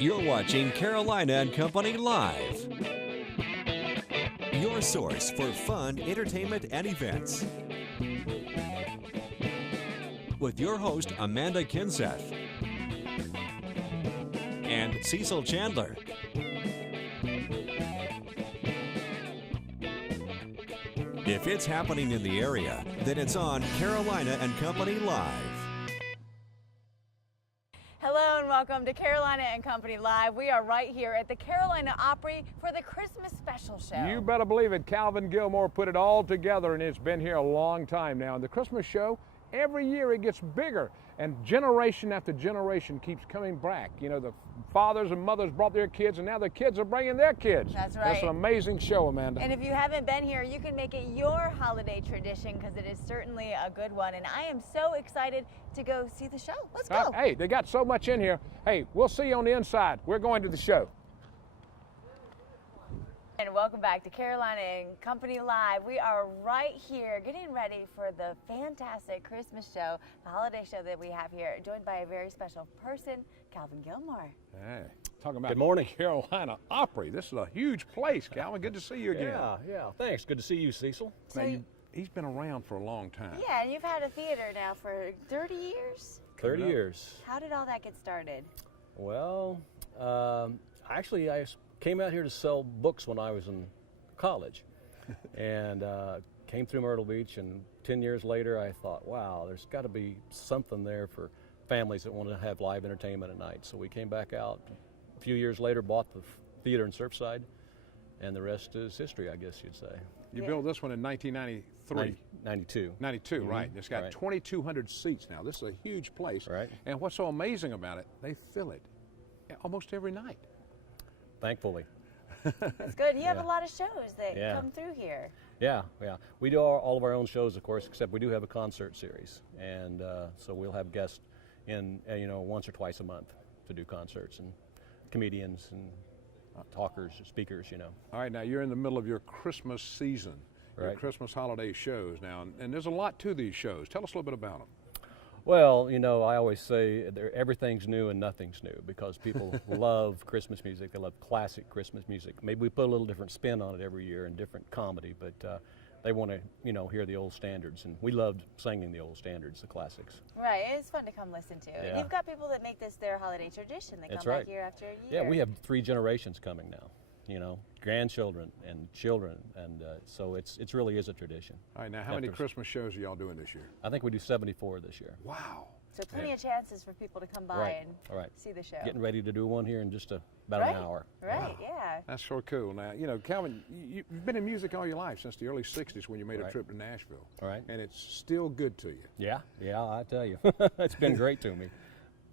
You're watching Carolina and Company Live, your source for fun, entertainment, and events. With your host, Amanda Kinseth and Cecil Chandler. If it's happening in the area, then it's on Carolina and Company Live. Hello and welcome to Carolina and Company Live. We are right here at the Carolina Opry for the Christmas special show. You better believe it. Calvin Gilmore put it all together, and it's been here a long time now. And the Christmas show, every year it gets bigger, and generation after generation keeps coming back. You know, the fathers and mothers brought their kids, and now the kids are bringing their kids. That's right. That's an amazing show, Amanda. And if you haven't been here, you can make it your holiday tradition because it is certainly a good one. And I am so excited to go see the show. Let's go. Hey, they got so much in here. Hey, we'll see you on the inside. We're going to the show. And welcome back to Carolina and Company Live. We are right here getting ready for the fantastic Christmas show, the holiday show that we have here, joined by a very special person, Calvin Gilmore. Hey, talking about Good morning. Carolina Opry. This is a huge place, Calvin. Good to see you again. Yeah. Thanks. Good to see you, Cecil. Now, he's been around for a long time. Yeah, and you've had a theater now for 30 years? 30 years. How did all that get started? Well, actually, I came out here to sell books when I was in college, and came through Myrtle Beach. And 10 years later, I thought, wow, there's got to be something there for families that want to have live entertainment at night. So we came back out. A few years later, bought the theater in Surfside, and the rest is history, I guess you'd say. You built this one in 1993. 92. 92, Mm-hmm. right. It's got 2,200 seats now. This is a huge place. Right. And what's so amazing about it, they fill it almost every night. Thankfully. That's good. You have a lot of shows that come through here. Yeah. We do all of our own shows, of course, except we do have a concert series. And so we'll have guests in, once or twice a month to do concerts, and comedians and talkers, speakers, All right, now you're in the middle of your Christmas season, your Right. Christmas holiday shows now, and there's a lot to these shows. Tell us a little bit about them. Well, I always say everything's new and nothing's new, because people love Christmas music. They love classic Christmas music. Maybe we put a little different spin on it every year and different comedy, but they want to, hear the old standards, and we loved singing the old standards, the classics. Right, it's fun to come listen to. Yeah. And you've got people that make this their holiday tradition. They That's come right. back year after year. Yeah, we have 3 generations coming now, grandchildren and children, and so it really is a tradition. All right, now how many Christmas shows are y'all doing this year? I think we do 74 this year. Wow. So plenty of chances for people to come by and see the show. Getting ready to do one here in just about an hour. Right, Wow. yeah. That's so cool. Now, Calvin, you've been in music all your life, since the early 60s when you made a trip to Nashville. All right. And it's still good to you. Yeah, I tell you. It's been great to me.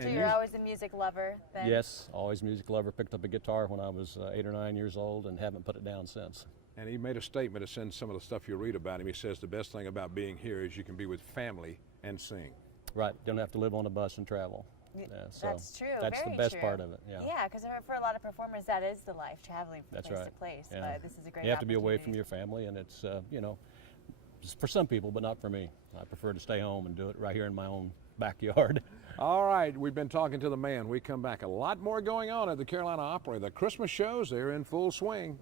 So you're always a music lover then? Yes, always music lover. Picked up a guitar when I was 8 or 9 years old and haven't put it down since. And he made a statement. It's in some of the stuff you read about him. He says the best thing about being here is you can be with family and sing. Right, don't have to live on a bus and travel. Yeah, so that's true. That's Very the best true. part of it. Yeah, because for a lot of performers, that is the life, traveling from place to place. Yeah. But this is a great You have to be away from opportunity. your family, and it's for some people, but not for me. I prefer to stay home and do it right here in my own backyard. All right, we've been talking to the man. We come back, a lot more going on at the Carolina Opry. The Christmas shows, they're in full swing.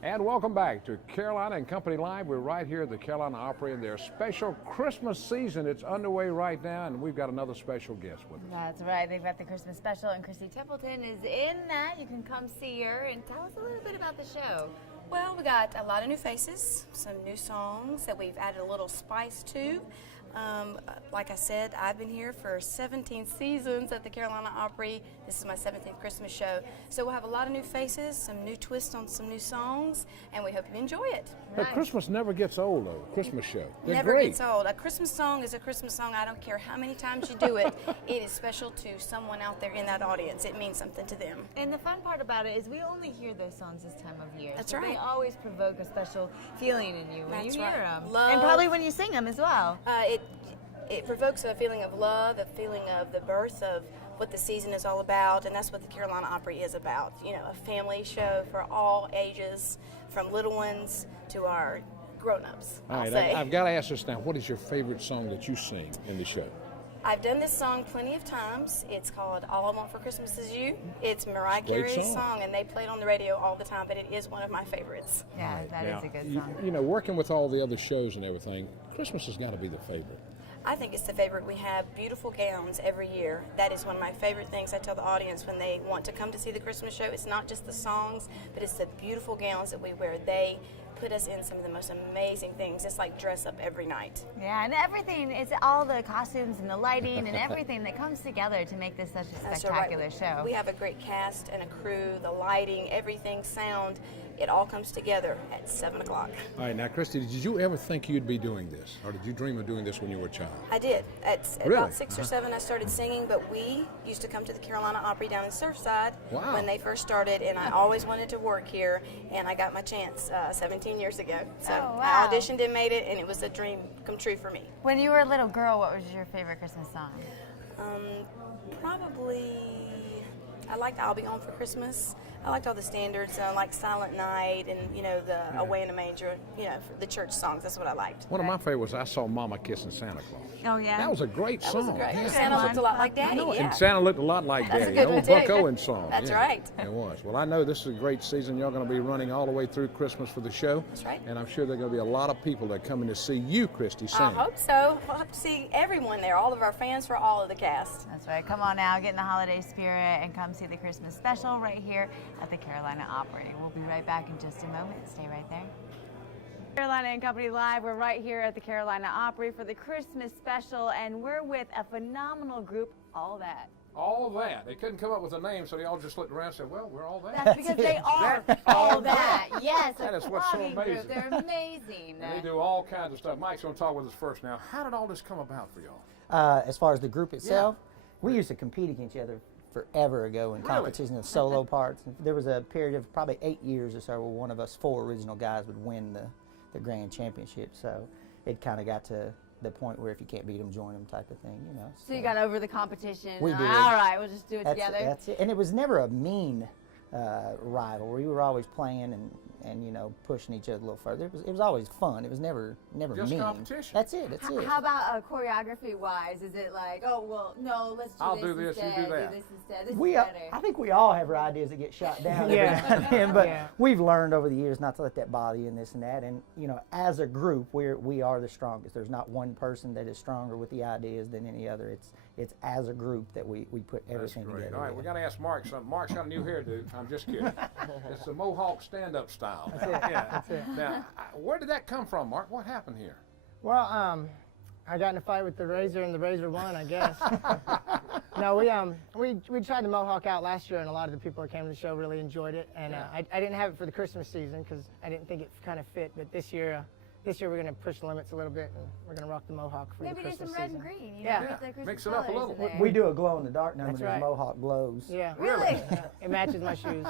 And welcome back to Carolina and Company Live. We're right here at the Carolina Opry in their special Christmas season. It's underway right now, and we've got another special guest with us. That's right. They've got the Christmas special, and Chrissy Templeton is in that. You can come see her and tell us a little bit about the show. Well, we got a lot of new faces, some new songs that we've added a little spice to. Like I said, I've been here for 17 seasons at the Carolina Opry. This is my 17th Christmas show. So we'll have a lot of new faces, some new twists on some new songs, and we hope you enjoy it. But Christmas never gets old, though, Christmas show. They're Never great. gets old. A Christmas song is a Christmas song. I don't care how many times you do it. It is special to someone out there in that audience. It means something to them. And the fun part about it is we only hear those songs this time of year. That's so right. They always provoke a special feeling in you when That's you right. hear them. Love. And probably when you sing them as well. It provokes a feeling of love, a feeling of the birth of what the season is all about, and that's what the Carolina Opry is about. A family show for all ages, from little ones to our grown-ups. All right, I've got to ask this now. What is your favorite song that you sing in the show? I've done this song plenty of times. It's called All I Want for Christmas Is You. It's Mariah Great Carey's song. song, and they play it on the radio all the time, but it is one of my favorites. Yeah, that is Now, a good song. you know, working with all the other shows and everything, Christmas has got to be the favorite. I think it's the favorite. We have beautiful gowns every year. That is one of my favorite things I tell the audience when they want to come to see the Christmas show. It's not just the songs, but it's the beautiful gowns that we wear. They put us in some of the most amazing things. It's like dress up every night. Yeah, and everything, it's all the costumes and the lighting and everything that comes together to make this such a That's so spectacular right. show. We have a great cast and a crew, the lighting, everything, sound. It all comes together at 7 o'clock. All right, now, Christy, did you ever think you'd be doing this? Or did you dream of doing this when you were a child? I did. At Really? about 6 or 7, I started singing, but we used to come to the Carolina Opry down in Surfside Wow. when they first started, and I always wanted to work here, and I got my chance 17 years ago. So Oh, wow. I auditioned and made it, and it was a dream come true for me. When you were a little girl, what was your favorite Christmas song? Probably, I liked I'll Be Home for Christmas. I liked all the standards, like Silent Night and, you know, the Away in a Manger, you know, the church songs. That's what I liked. One of my favorites, I Saw Mama Kissing Santa Claus. Oh, yeah? That was a great That song. was great. Yeah. Santa looked a lot like Daddy, yeah. And Santa looked a lot like That's a Daddy, good the one, old too. Buck Owens song. That's yeah. right. It was. Well, I know this is a great season. You're going to be running all the way through Christmas for the show. That's right. And I'm sure there are going to be a lot of people that are coming to see you, Christy, sing. I hope so. We'll have to see everyone there, all of our fans for all of the cast. That's right. Come on now, get in the holiday spirit and come see the Christmas special right here at the Carolina Opry. We'll be right back in just a moment. Stay right there. Carolina and Company Live. We're right here at the Carolina Opry for the Christmas special, and we're with a phenomenal group, All That. All that. They couldn't come up with a name, so they all just looked around and said, well, we're all that. That's because they are all that. Yes, That a is what's so vlogging group. amazing. They're amazing. And they do all kinds of stuff. Mike's going to talk with us first now. How did all this come about for y'all? As far as the group itself, we used to compete against each other forever ago in Really? competition of solo parts. There was a period of probably 8 years or so where one of us 4 original guys would win the grand championship. So it kind of got to the point where if you can't beat them, join them type of thing, you know. So you got over the competition. We did. All right, we'll just do it That's, together. that's it. And it was never a mean rivalry. We were always playing and you know, pushing each other a little further. It was always fun. It was never Just mean. competition. That's it. That's it. How about choreography-wise? Is it like, oh, well, no, let's do I'll this do this, you instead, do that. this instead. This We, is better. I think we all have our ideas that get shot down every Yeah. now and then, but Yeah. we've learned over the years not to let that bother you and this and that. And you know, as a group, we are the strongest. There's not one person that is stronger with the ideas than any other. It's as a group that we put That's everything great. together. All right, we got to ask Mark something. Mark's got a new hairdo. I'm just kidding. It's the Mohawk stand-up style. That's it. Yeah. That's it. Now, where did that come from, Mark? What happened here? Well, I got in a fight with the Razor, and the Razor won, I guess. No, we tried the Mohawk out last year, and a lot of the people that came to the show really enjoyed it. And I didn't have it for the Christmas season because I didn't think it kind of fit. But this year we're going to push the limits a little bit, and we're going to rock the Mohawk for Maybe the do Christmas some red season. and green. You Yeah. know, with the Christmas Mix it up a colors little. in there. We do a glow in the dark number. That's There's right. Mohawk glows. Yeah. Really? It matches my shoes.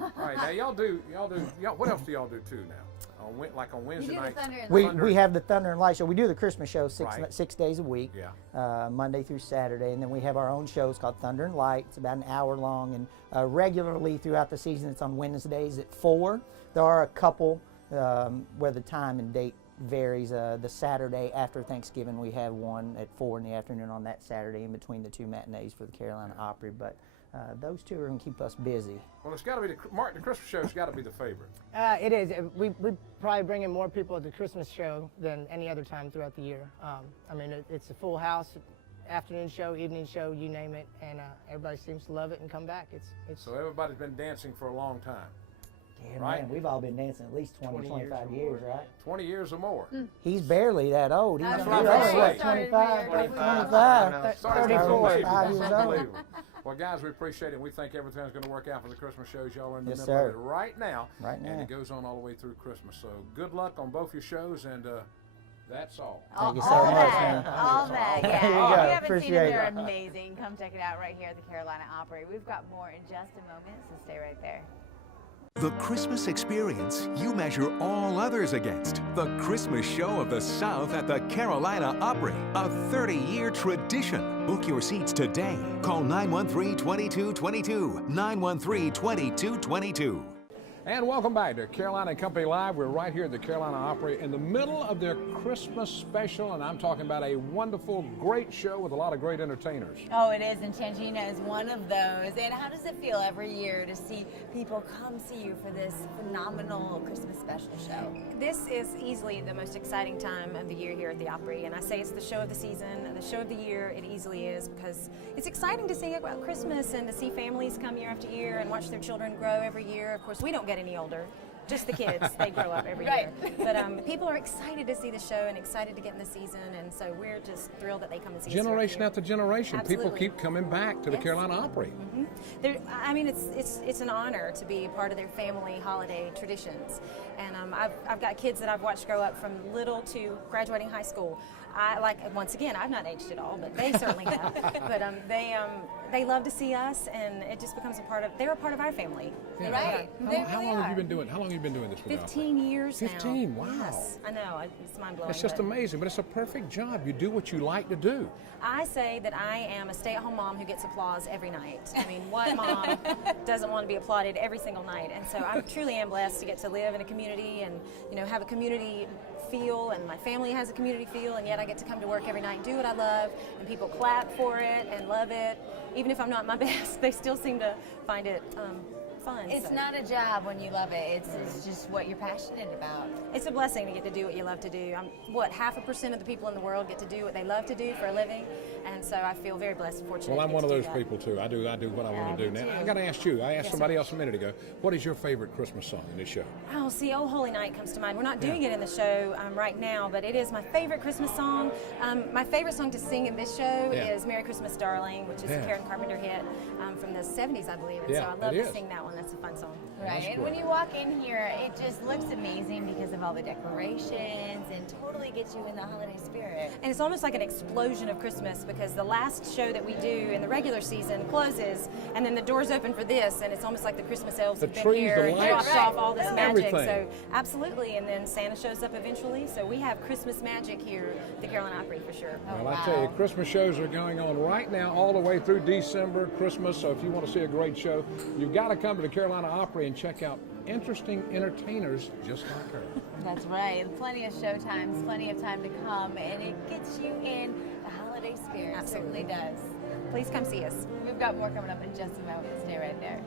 All right, now y'all what else do y'all do too now? Like on You Wednesday do the nights? Thunder and We, Lightning. we have the Thunder and Light show. We do the Christmas show Right. 6 days a week, Monday through Saturday, and then we have our own shows called Thunder and Light. It's about an hour long, and regularly throughout the season, it's on Wednesdays at 4. There are a couple where the time and date varies. The Saturday after Thanksgiving, we have one at 4 in the afternoon on that Saturday in between the 2 matinees for the Carolina Opry, but those two are going to keep us busy. Well, it's got to be the Christmas show's got to be the favorite. It is. We probably bring in more people at the Christmas show than any other time throughout the year. I mean, it's a full house, afternoon show, evening show, you name it, and everybody seems to love it and come back. It's So everybody's been dancing for a long time. Yeah, Right. man, we've all been dancing at least 20, 25 years, right? 20 years or more. He's barely that old. He's That's what I'm only, saying. 25, 25. 25. Started 34. 5 years old. Unbelievable. Well, guys, we appreciate it. We think everything's going to work out for the Christmas shows. Y'all are in the Yes, middle of sir. it right now. Right And now. it goes on all the way through Christmas. So good luck on both your shows, and that's all. Thank you so all much, that, man. all that, yeah. There you If go. you haven't seen them, Appreciate they're it. amazing. Come check it out right here at the Carolina Opry. We've got more in just a moment, so stay right there. The Christmas experience you measure all others against. The Christmas Show of the South at the Carolina Opry, a 30-year tradition. Book your seats today. Call 913-2222, 913-2222. And welcome back to Carolina and Company Live. We're right here at the Carolina Opry in the middle of their Christmas special, and I'm talking about a wonderful, great show with a lot of great entertainers. Oh, it is, and Changina is one of those. And how does it feel every year to see people come see you for this phenomenal Christmas special show? This is easily the most exciting time of the year here at the Opry, and I say it's the show of the season, the show of the year. It easily is, because it's exciting to sing about Christmas and to see families come year after year and watch their children grow every year. Of course, we don't get any older. Just the kids, they grow up every year. But people are excited to see the show and excited to get in the season, and so we're just thrilled that they come and see us. Generation after generation, Absolutely. people keep coming back to the Carolina Opry. I mean, it's an honor to be a part of their family holiday traditions, and I've got kids that I've watched grow up from little to graduating high school. Once again, I've not aged at all, but they certainly have. But they love to see us, and it just becomes they're a part of our family. Yeah. Right. How long have you been doing? How long have you been doing this? With 15 years now. 15. Wow. Yes, I know. It's mind blowing. It's just amazing, but it's a perfect job. You do what you like to do. I say that I am a stay-at-home mom who gets applause every night. I mean, what mom doesn't want to be applauded every single night? And so I truly am blessed to get to live in a community and have a community feel, and my family has a community feel, and yet I get to come to work every night and do what I love, and people clap for it and love it. Even if I'm not my best, they still seem to find it fun. It's not a job when you love it. It's just what you're passionate about. It's a blessing to get to do what you love to do. 0.5% of the people in the world get to do what they love to do for a living, and so I feel very blessed and fortunate. Well, I'm to one of do those that. people too. I do what I want to do. Now, I got to ask you. I asked somebody else a minute ago. What is your favorite Christmas song in this show? Oh, see, "Oh Holy Night" comes to mind. We're not doing it in the show right now, but it is my favorite Christmas song. My favorite song to sing in this show is "Merry Christmas, Darling," which is a Karen Carpenter hit from the 70s, I believe. And so I love to sing that one. That's a fun song. Right, and when you walk in here, it just looks amazing because of all the decorations and totally gets you in the holiday spirit. And it's almost like an explosion of Christmas, because the last show that we do in the regular season closes, and then the doors open for this, and it's almost like the Christmas elves have been trees, here the and lights, dropped off all this magic. everything. So absolutely, and then Santa shows up eventually. So we have Christmas magic here at the Carolina Opry for sure. Well, I tell you, Christmas shows are going on right now all the way through December, Christmas. So if you want to see a great show, you've got to come to the Carolina Opry and check out interesting entertainers just like her. That's right. Plenty of show times, plenty of time to come, and it gets you in the holiday spirit. Absolutely. It certainly does. Please come see us. We've got more coming up in just a moment. Stay right there.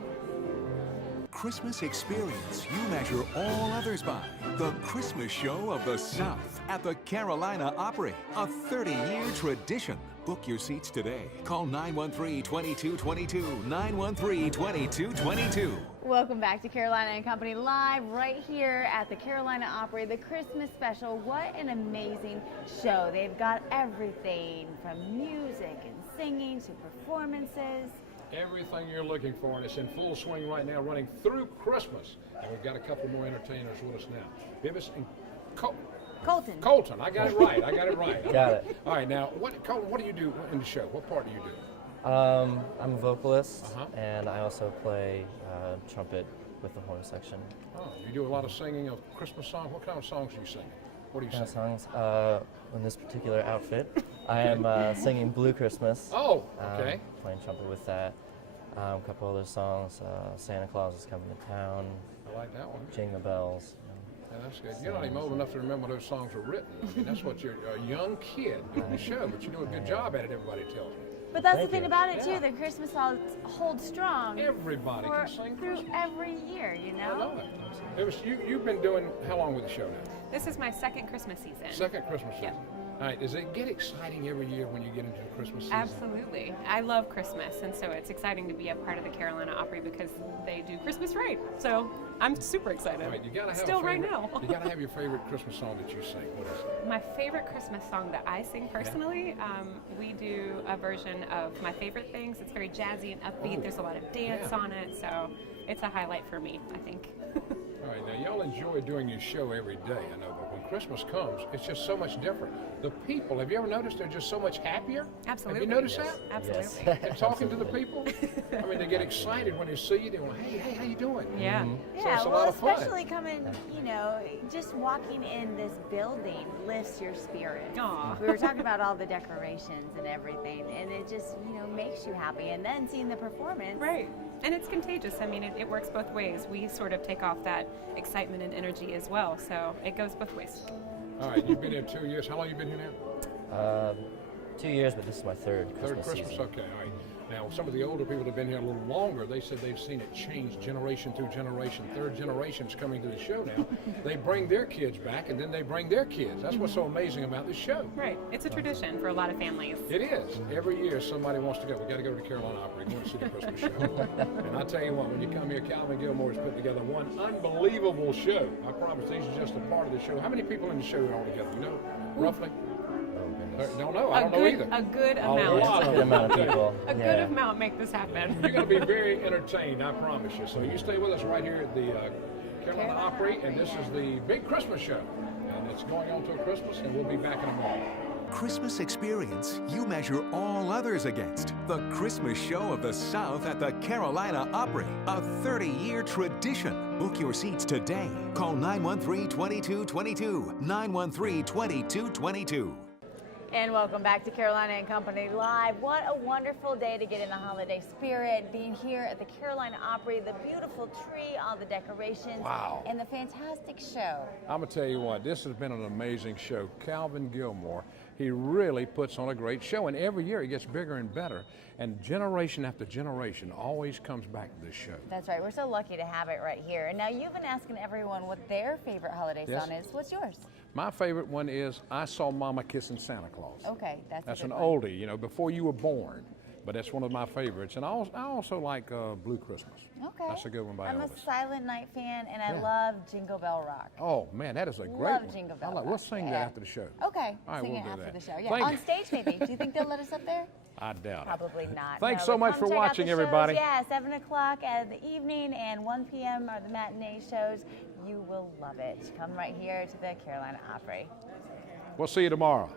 Christmas experience you measure all others by. The Christmas Show of the South at the Carolina Opry, a 30-year tradition. Book your seats today. Call 913-2222, 913-2222. Welcome back to Carolina and Company Live right here at the Carolina Opry, the Christmas special. What an amazing show. They've got everything from music and singing to performances. Everything you're looking for, and it's in full swing right now, running through Christmas. And we've got a couple more entertainers with us now. Bibis and Colton. Colton, I got it right. Got it. All right, now, Colton, what do you do in the show? What part do you do? I'm a vocalist, and I also play trumpet with the horn section. Oh, you do a lot of singing of Christmas songs. What kind of songs do you sing? What do you sing? Songs? In this particular outfit, I am singing Blue Christmas. Oh, okay. Playing trumpet with that. A couple other songs. Santa Claus is Coming to Town. I like that one. Jingle Bells. Yeah, that's good. You're not even old enough to remember those songs were written. I mean, that's what you're a young kid doing the show, but you do a good job at it, everybody tells me. But that's the thing about it, too. The Christmas holds strong. Everybody can sing through Christmas. every year, you know? I love it. You've been doing how long with the show now? This is my second Christmas season. Second Christmas season. Yep. All right, does it get exciting every year when you get into the Christmas season? Absolutely. I love Christmas, and so it's exciting to be a part of the Carolina Opry because they do Christmas right. So I'm super excited. All right, you gotta have Still a favorite, right now. You gotta have your favorite Christmas song that you sing. What is it? My favorite Christmas song that I sing personally, we do a version of My Favorite Things. It's very jazzy and upbeat. There's a lot of dance on it, so it's a highlight for me, I think. All right, now y'all enjoy doing your show every day, I know, but when Christmas comes, it's just so much different. the people, have you ever noticed they're just so much happier? Absolutely. Have you noticed that? Absolutely. Yes. And talking to the people, I mean, they get excited when they see you. They go, hey, how you doing? Yeah. So Yeah, it's a well, lot of fun. especially coming, you know, just walking in this building lifts your spirit. Aw. We were talking about all the decorations and everything, and it just, you know, makes you happy. And then seeing the performance. Right. And it's contagious. I mean, it works both ways. We sort of take off that excitement and energy as well. So it goes both ways. All right, you've been here 2 years. How long you been here now? 2 years, but this is my third Third Christmas Christmas? season. Okay, all right. Now, some of the older people that have been here a little longer, they said they've seen it change generation through generation. Third generation's coming to the show now. They bring their kids back, and then they bring their kids. That's what's so amazing about this show. Right. It's a tradition for a lot of families. It is. Every year somebody wants to go. We got to go to the Carolina Opry. We want to see the Christmas show. And I tell you what, when you come here, Calvin Gilmore has put together one unbelievable show. I promise these are just a part of the show. How many people in the show are all together? You know, roughly? Don't know. I don't know either. A good A amount. lot. Good amount of people. A good amount make this happen. You're going to be very entertained, I promise you. So you stay with us right here at the Carolina Opry, and this is the big Christmas show. And it's going on till Christmas, and we'll be back in a moment. Christmas experience you measure all others against. The Christmas Show of the South at the Carolina Opry, a 30-year tradition. Book your seats today. Call 913-2222, 913-2222. And welcome back to Carolina and Company Live. What a wonderful day to get in the holiday spirit, being here at the Carolina Opry, the beautiful tree, all the decorations, Wow. and the fantastic show. I'm going to tell you what, this has been an amazing show. Calvin Gilmore, he really puts on a great show, and every year it gets bigger and better. And generation after generation always comes back to this show. That's right. We're so lucky to have it right here. And now you've been asking everyone what their favorite holiday Yes. song is. What's yours? My favorite one is I Saw Mama Kissing Santa Claus. Okay, that's That's a an good one. oldie, you know, before you were born. But that's one of my favorites. And I also like Blue Christmas. Okay. That's a good one by I'm a Elvis. Silent Night fan, and I Yeah. love Jingle Bell Rock. Oh, man, that is a great Love one. Jingle Bell I like, Rock, We'll sing yeah. that after the show. Okay, All right, sing we'll it do after that. the show. Yeah, Thank on you. stage maybe. Do you think they'll let us up there? I doubt it. Probably not. Thanks No, so but much come for check out watching, the shows. everybody. Yeah, 7 o'clock at the evening and 1 p.m. are the matinee shows. You will love it. Come right here to the Carolina Opry. We'll see you tomorrow.